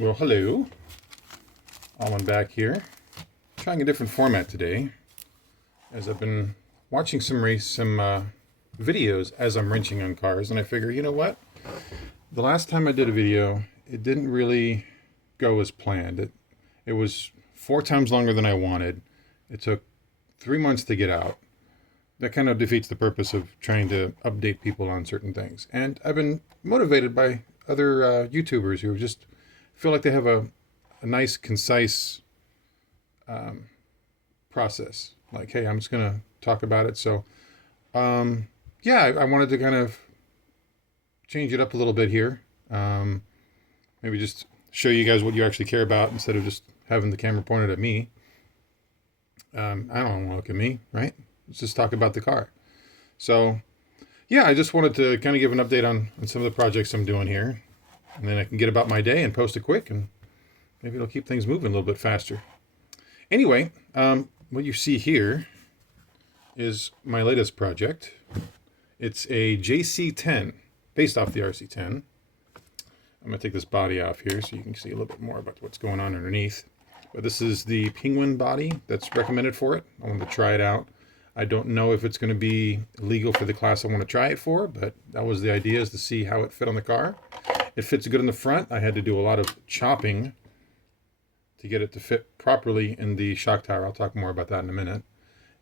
Well, hello. Alan back here. Trying a different format today, as I've been watching some videos as I'm wrenching on cars, and I figure, you know what? The last time I did a video, it didn't really go as planned. It was 4 times longer than I wanted. It took 3 months to get out. That kind of defeats the purpose of trying to update people on certain things. And I've been motivated by other YouTubers who just feel like they have a nice, concise process. Like, hey, I'm just going to talk about it. So, yeah, I wanted to kind of change it up a little bit here. Maybe just show you guys what you actually care about instead of just having the camera pointed at me. I don't want to look at me, right? Let's just talk about the car. So, yeah, I just wanted to kind of give an update on some of the projects I'm doing here. And then I can get about my day and post it quick, and maybe it'll keep things moving a little bit faster. Anyway, what you see here is my latest project. It's a JC10, based off the RC10. I'm going to take this body off here so you can see a little bit more about what's going on underneath. But this is the penguin body that's recommended for it. I wanted to try it out. I don't know if it's going to be legal for the class I want to try it for, but that was the idea, is to see how it fit on the car. It fits good in the front. I had to do a lot of chopping to get it to fit properly in the shock tower. I'll talk more about that in a minute.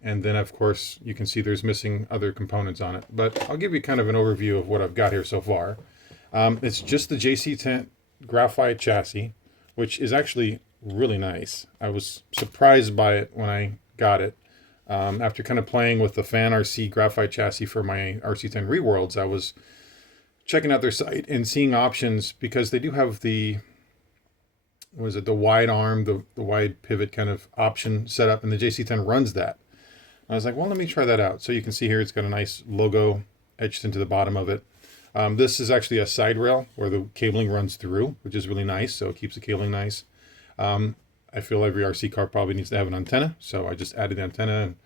And then, of course, you can see there's missing other components on it. But I'll give you kind of an overview of what I've got here so far. It's just the JC10 graphite chassis, which is actually really nice. I was surprised by it when I got it. After kind of playing with the Fan RC graphite chassis for my RC10 Reworlds, I was checking out their site and seeing options, because they do have the wide arm, the wide pivot kind of option set up, and the JC10 runs that. I was like, well, let me try that out. So you can see here it's got a nice logo etched into the bottom of it. This is actually a side rail where the cabling runs through, which is really nice, so it keeps the cabling nice. I feel every RC car probably needs to have an antenna, so I just added the antenna and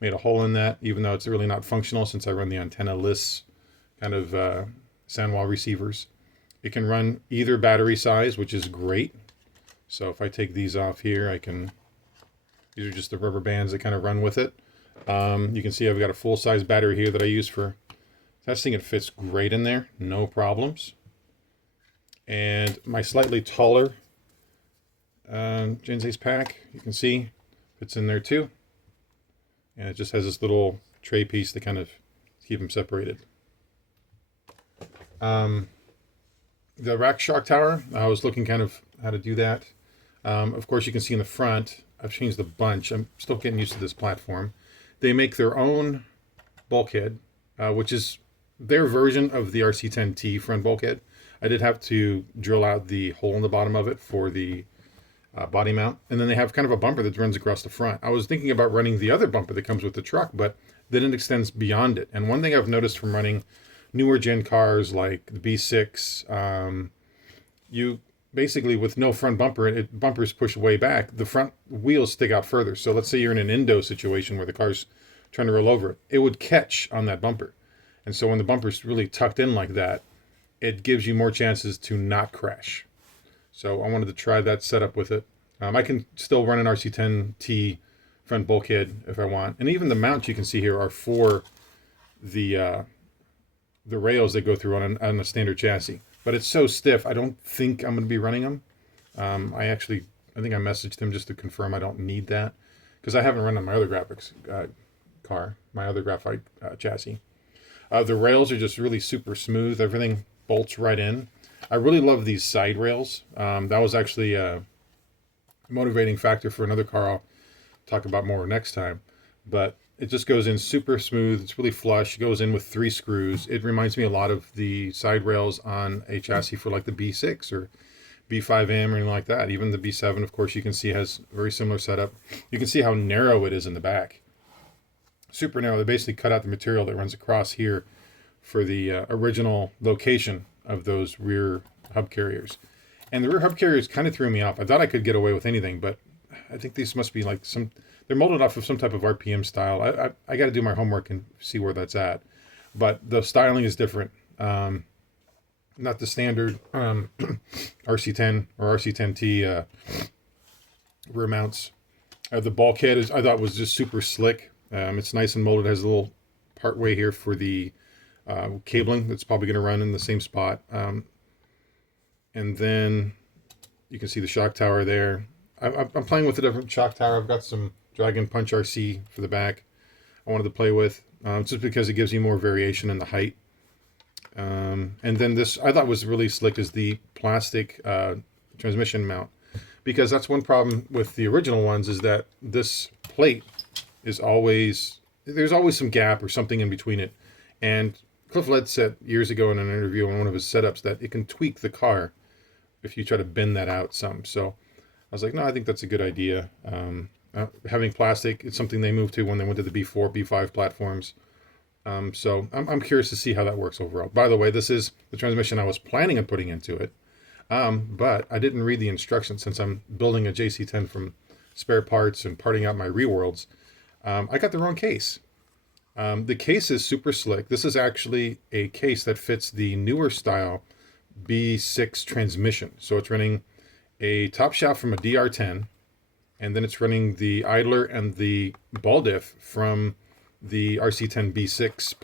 made a hole in that, even though it's really not functional since I run the antenna-less kind of Sandwall receivers. It can run either battery size, which is great. So if I take these off here, these are just the rubber bands that kind of run with it. You can see I've got a full-size battery here that I use for testing. It fits great in there, no problems. And my slightly taller Gen pack, you can see, fits in there too. And it just has this little tray piece to kind of keep them separated. The rack shock tower, I was looking kind of how to do that. Of course, you can see in the front, I've changed a bunch. I'm still getting used to this platform. They make their own bulkhead, which is their version of the RC10T front bulkhead. I did have to drill out the hole in the bottom of it for the body mount. And then they have kind of a bumper that runs across the front. I was thinking about running the other bumper that comes with the truck, but then it extends beyond it. And one thing I've noticed from running newer gen cars like the B6, you basically, with no front bumper, bumpers push way back, the front wheels stick out further. So let's say you're in an endo situation where the car's trying to roll over, it would catch on that bumper. And so when the bumper's really tucked in like that, it gives you more chances to not crash. So I wanted to try that setup with it. I can still run an RC10T front bulkhead if I want. And even the mounts you can see here are for the rails that go through on a standard chassis. But it's so stiff, I don't think I'm going to be running them. I think I messaged them just to confirm I don't need that, because I haven't run on my other graphics car, my other graphite chassis. The rails are just really super smooth. Everything bolts right in. I really love these side rails. That was actually a motivating factor for another car I'll talk about more next time. But it just goes in super smooth. It's really flush. It goes in with 3 screws. It reminds me a lot of the side rails on a chassis for like the B6 or B5M or anything like that. Even the B7, of course, you can see has a very similar setup. You can see how narrow it is in the back. Super narrow. They basically cut out the material that runs across here for the original location of those rear hub carriers. And the rear hub carriers kind of threw me off. I thought I could get away with anything, but I think these must be like they're molded off of some type of RPM style. I got to do my homework and see where that's at. But the styling is different. not the standard RC10 or RC10T rear mounts. The bulkhead is, I thought, was just super slick. It's nice and molded. It has a little part way here for the cabling that's probably going to run in the same spot. And then you can see the shock tower there. I'm playing with a different shock tower. I've got some Dragon Punch RC for the back I wanted to play with, just because it gives you more variation in the height. And then this I thought was really slick is the plastic transmission mount, because that's one problem with the original ones is that this plate is always, there's always some gap or something in between it. And Cliff Led said years ago in an interview on one of his setups that it can tweak the car if you try to bend that out some. So I was like, no, I think that's a good idea. Having plastic, it's something they moved to when they went to the B4, B5 platforms. So I'm curious to see how that works overall. By the way, this is the transmission I was planning on putting into it. But I didn't read the instructions since I'm building a JC10 from spare parts and parting out my reworlds. I got the wrong case. The case is super slick. This is actually a case that fits the newer style B6 transmission. So it's running a top shaft from a DR10, and then it's running the idler and the ball diff from the RC10 B6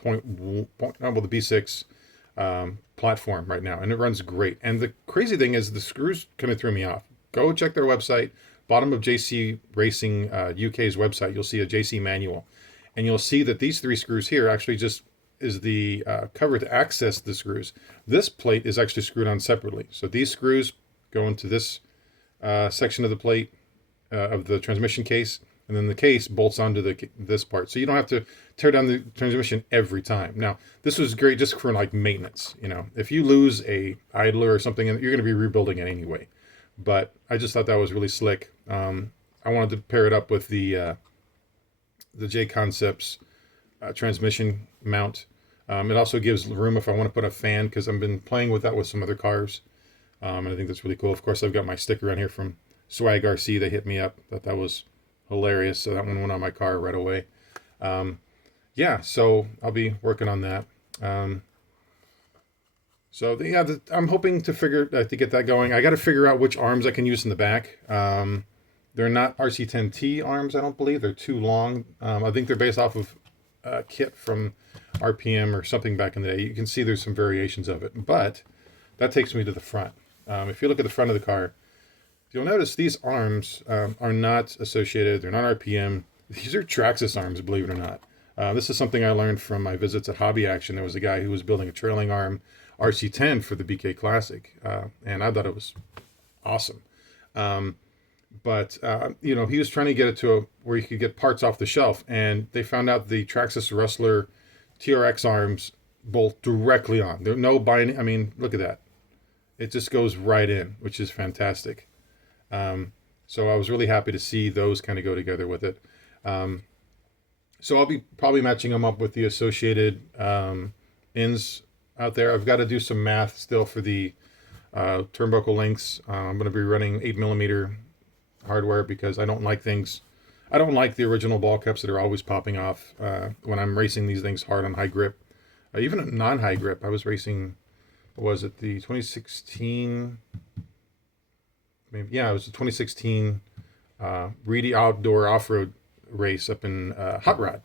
the B6 platform right now, and it runs great. And the crazy thing is the screws kind of threw me off. Go check their website, bottom of JC Racing UK's website. You'll see a JC manual, and you'll see that these three screws here actually just is the cover to access the screws. This plate is actually screwed on separately. So these screws go into this section of the plate of the transmission case, and then the case bolts onto this part. So you don't have to tear down the transmission every time. Now, this was great just for like maintenance. You know, if you lose a idler or something, you're going to be rebuilding it anyway. But I just thought that was really slick. I wanted to pair it up with the J Concepts transmission mount. It also gives room if I want to put a fan, because I've been playing with that with some other cars. And I think that's really cool. Of course, I've got my sticker on here from Swag RC. They hit me up. Thought that was hilarious. So that one went on my car right away. Yeah, so I'll be working on that. I'm hoping to get that going. I got to figure out which arms I can use in the back. They're not RC10T arms, I don't believe. They're too long. I think they're based off of a kit from RPM or something back in the day. You can see there's some variations of it. But that takes me to the front. If you look at the front of the car, you'll notice these arms are not associated. They're not RPM. These are Traxxas arms, believe it or not. This is something I learned from my visits at Hobby Action. There was a guy who was building a trailing arm RC10 for the BK Classic, and I thought it was awesome. But he was trying to get it to where you could get parts off the shelf, and they found out the Traxxas Rustler TRX arms bolt directly on. There's no binding. I mean, look at that. It just goes right in, which is fantastic. So I was really happy to see those kind of go together with it. So I'll be probably matching them up with the associated ins out there. I've got to do some math still for the turnbuckle lengths. I'm going to be running 8mm hardware because I don't like the original ball cups that are always popping off when I'm racing these things hard on high grip. Even a non-high grip. I was racing, what was it, the 2016... Maybe, yeah, it was the 2016 Reedy Outdoor Off-Road race up in Hot Rod.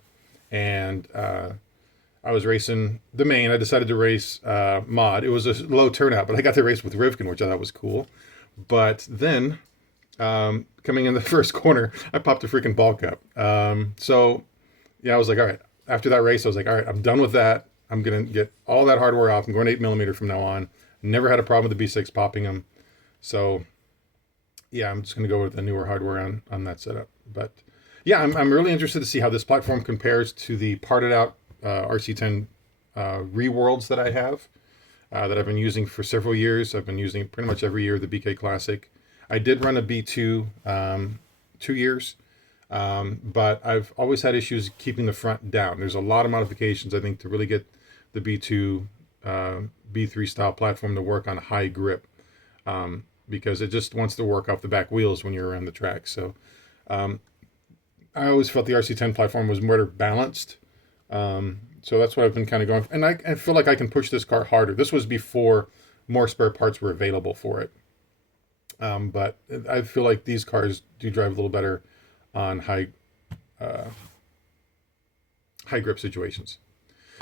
And I was racing the main. I decided to race mod. It was a low turnout, but I got to race with Rivkin, which I thought was cool. But then, coming in the first corner, I popped a freaking ball cup. So, yeah, I was like, all right. After that race, I was like, all right, I'm done with that. I'm going to get all that hardware off. I'm going 8mm from now on. Never had a problem with the B6 popping them. So, yeah, I'm just going to go with the newer hardware on that setup. But, yeah, I'm really interested to see how this platform compares to the parted out RC10 reworlds that I have, that I've been using for several years. I've been using pretty much every year the BK Classic. I did run a B2 2 years, but I've always had issues keeping the front down. There's a lot of modifications, I think, to really get the B2 B3 style platform to work on high grip, because it just wants to work off the back wheels when you're around the track. So I always felt the RC10 platform was better balanced. So that's what I've been kind of going for. And I feel like I can push this car harder. This was before more spare parts were available for it. But I feel like these cars do drive a little better on uh, high grip situations.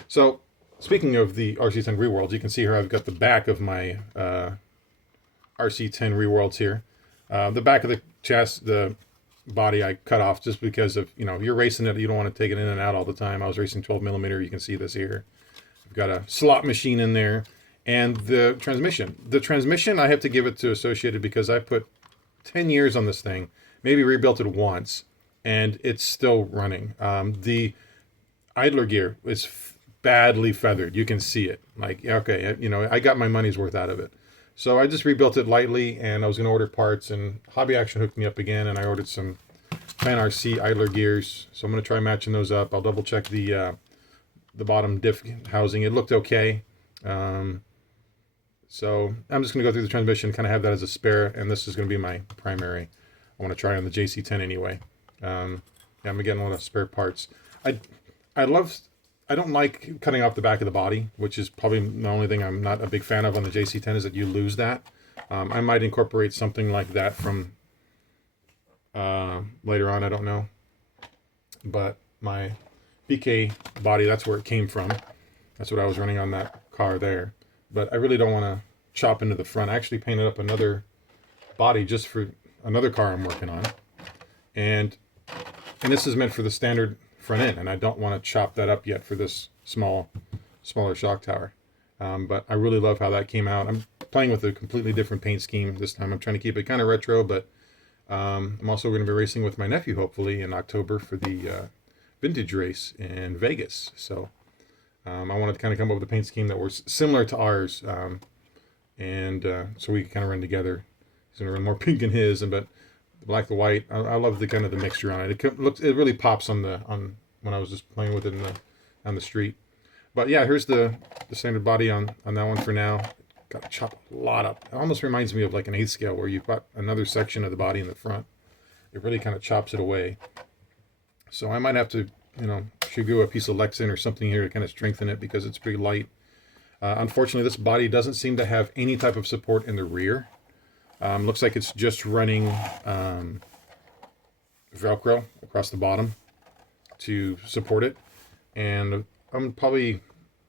So speaking of the RC10 reworlds, you can see here I've got the back of my RC10 reworlds here. The back of the chassis, the body I cut off just because of, you're racing it, you don't want to take it in and out all the time. I was racing 12 millimeter, you can see this here. I've got a slot machine in there. And the transmission, I have to give it to Associated because I put 10 years on this thing, maybe rebuilt it once, and it's still running. The idler gear is badly feathered. You can see it. Like, okay, I got my money's worth out of it. So I just rebuilt it lightly, and I was going to order parts, and Hobby Action hooked me up again, and I ordered some Fan RC idler gears. So I'm going to try matching those up. I'll double check the bottom diff housing. It looked okay. So I'm just going to go through the transmission, kind of have that as a spare, and this is going to be my primary. I want to try on the JC10 anyway. Yeah, I'm getting a lot of spare parts. I don't like cutting off the back of the body, which is probably the only thing I'm not a big fan of on the JC10 is that you lose that. I might incorporate something like that from later on, I don't know. But my BK body, that's where it came from. That's what I was running on that car there. But I really don't want to chop into the front. I actually painted up another body just for another car I'm working on. And this is meant for the standard front end, and I don't want to chop that up yet for this smaller shock tower. But I really love how that came out. I'm playing with a completely different paint scheme this time. I'm trying to keep it kind of retro, but I'm also going to be racing with my nephew, hopefully, in October for the vintage race in Vegas. So I wanted to kind of come up with a paint scheme that was similar to ours, so we could kind of run together. He's going to run more pink in his, but the black, the white. I love the kind of the mixture on it. It really pops on when I was just playing with it on the street. But yeah, here's the standard body on that one for now. Got to chop a lot up. It almost reminds me of like an 8th scale where you've got another section of the body in the front. It really kind of chops it away. So I might have to, Shigu a piece of Lexan or something here to kind of strengthen it because it's pretty light. Unfortunately, this body doesn't seem to have any type of support in the rear. Looks like it's just running Velcro across the bottom to support it. And I'm probably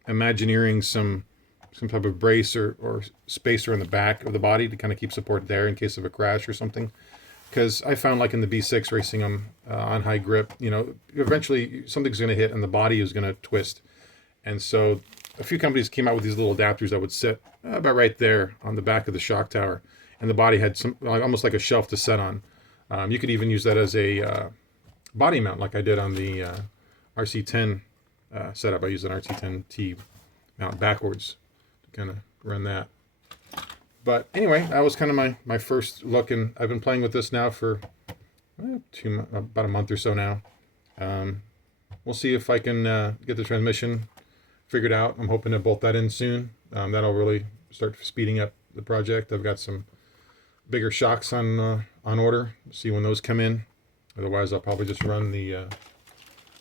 imagineering some type of brace or spacer in the back of the body to kind of keep support there in case of a crash or something. Because I found like in the B6 racing them on high grip, eventually something's going to hit and the body is going to twist. And so a few companies came out with these little adapters that would sit about right there on the back of the shock tower. And the body had some almost like a shelf to set on. You could even use that as a body mount like I did on the RC10 setup. I used an RC10T mount backwards to kind of run that. But anyway, that was kind of my first look, and I've been playing with this now for about a month or so now. We'll see if I can get the transmission figured out. I'm hoping to bolt that in soon. That'll really start speeding up the project. I've got some bigger shocks on order. See when those come in. Otherwise, I'll probably just run the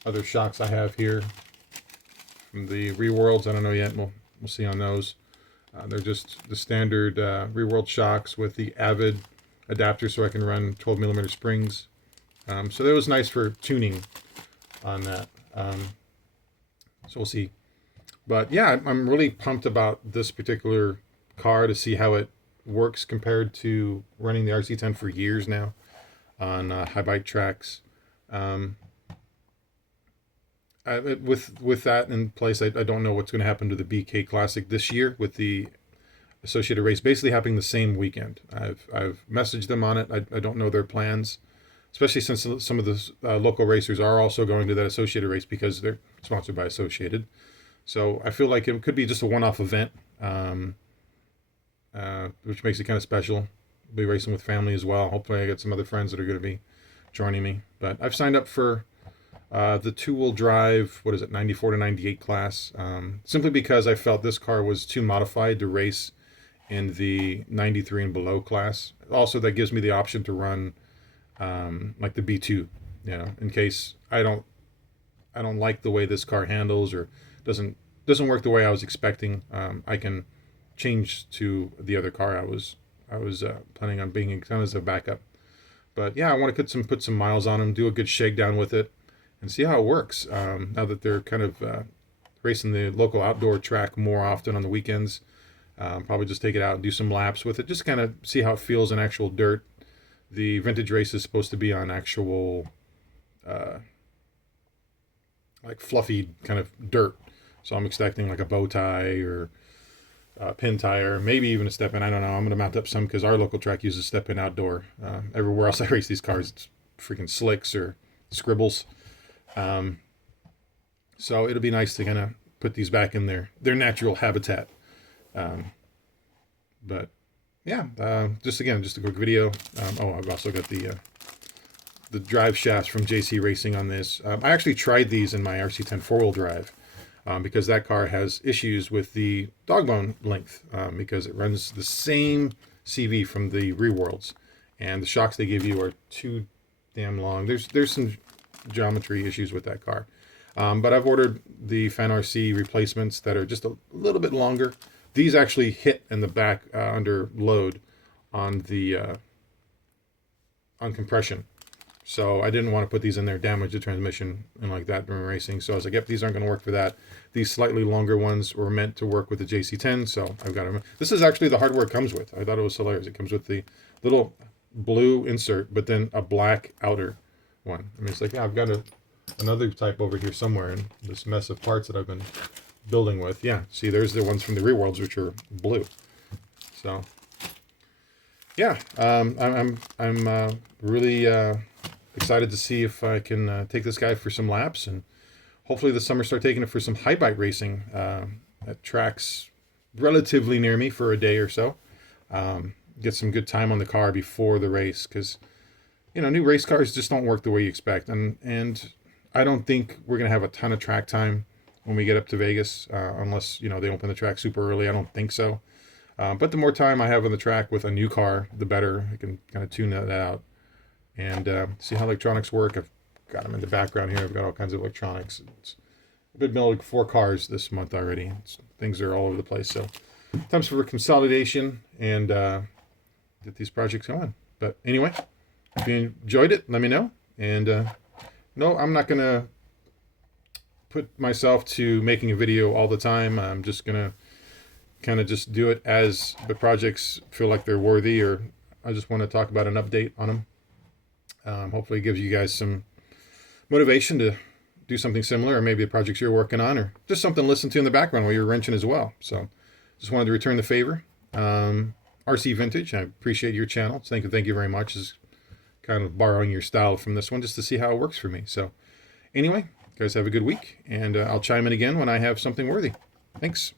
other shocks I have here from the reworlds. I don't know yet. We'll see on those. They're just the standard reworld shocks with the Avid adapter so I can run 12 millimeter springs. So that was nice for tuning on that. So we'll see. But yeah, I'm really pumped about this particular car to see how it works compared to running the RC10 for years now on high bike tracks. With that in place, I don't know what's going to happen to the BK Classic this year with the associated race basically happening the same weekend. I've messaged them on it. I don't know their plans, especially since some of the local racers are also going to that associated race because they're sponsored by Associated. So I feel like it could be just a one-off event, which makes it kind of special. I'll be racing with family as well. Hopefully I get some other friends that are going to be joining me. But I've signed up for the two-wheel drive, 94 to 98 class, simply because I felt this car was too modified to race in the 93 and below class. Also, that gives me the option to run like the B2, in case I don't like the way this car handles or doesn't work the way I was expecting. I can change to the other car I was planning on being kind of as a backup. But yeah, I want to put some miles on them, do a good shakedown with it, and see how it works. Now that they're kind of racing the local outdoor track more often on the weekends, probably just take it out and do some laps with it, just kind of see how it feels in actual dirt. The vintage race is supposed to be on actual like fluffy kind of dirt, so I'm expecting like a bow tie or pin tire, maybe even a step in. I don't know. I'm going to mount up some because our local track uses step in outdoor. Everywhere else I race these cars, it's freaking slicks or scribbles. So it'll be nice to kind of put these back in their natural habitat. But yeah, just a quick video. I've also got the drive shafts from JC Racing on this. I actually tried these in my RC10 four-wheel drive. Because that car has issues with the dog bone length because it runs the same CV from the rear worlds, and the shocks they give you are too damn long. There's some geometry issues with that car, but I've ordered the Fan RC replacements that are just a little bit longer. These actually hit in the back under load on the on compression. So I didn't want to put these in there, damage the transmission and like that during racing. So I was like, yep, these aren't going to work for that. These slightly longer ones were meant to work with the JC10, so I've got them. This is actually the hardware it comes with. I thought it was hilarious. It comes with the little blue insert, but then a black outer one. I mean, it's like, yeah, I've got another type over here somewhere in this mess of parts that I've been building with. Yeah, see, there's the ones from the rear worlds, which are blue. So, yeah, I'm really excited to see if I can take this guy for some laps, and hopefully this summer start taking it for some high bite racing at tracks relatively near me for a day or so. Get some good time on the car before the race, because new race cars just don't work the way you expect, and I don't think we're gonna have a ton of track time when we get up to Vegas unless they open the track super early. I don't think so. But the more time I have on the track with a new car, the better. I can kind of tune that out and see how electronics work. I've got them in the background here. I've got all kinds of electronics. I've been building 4 cars this month already. Things are all over the place. So time for consolidation and get these projects going. But anyway, if you enjoyed it, let me know. And no, I'm not going to put myself to making a video all the time. I'm just going to kind of just do it as the projects feel like they're worthy, or I just want to talk about an update on them. Hopefully it gives you guys some motivation to do something similar, or maybe the projects you're working on, or just something to listen to in the background while you're wrenching as well. So just wanted to return the favor. RC Vintage, I appreciate your channel. Thank you very much. Is kind of borrowing your style from this one just to see how it works for me. So anyway, guys, have a good week, and I'll chime in again when I have something worthy. Thanks.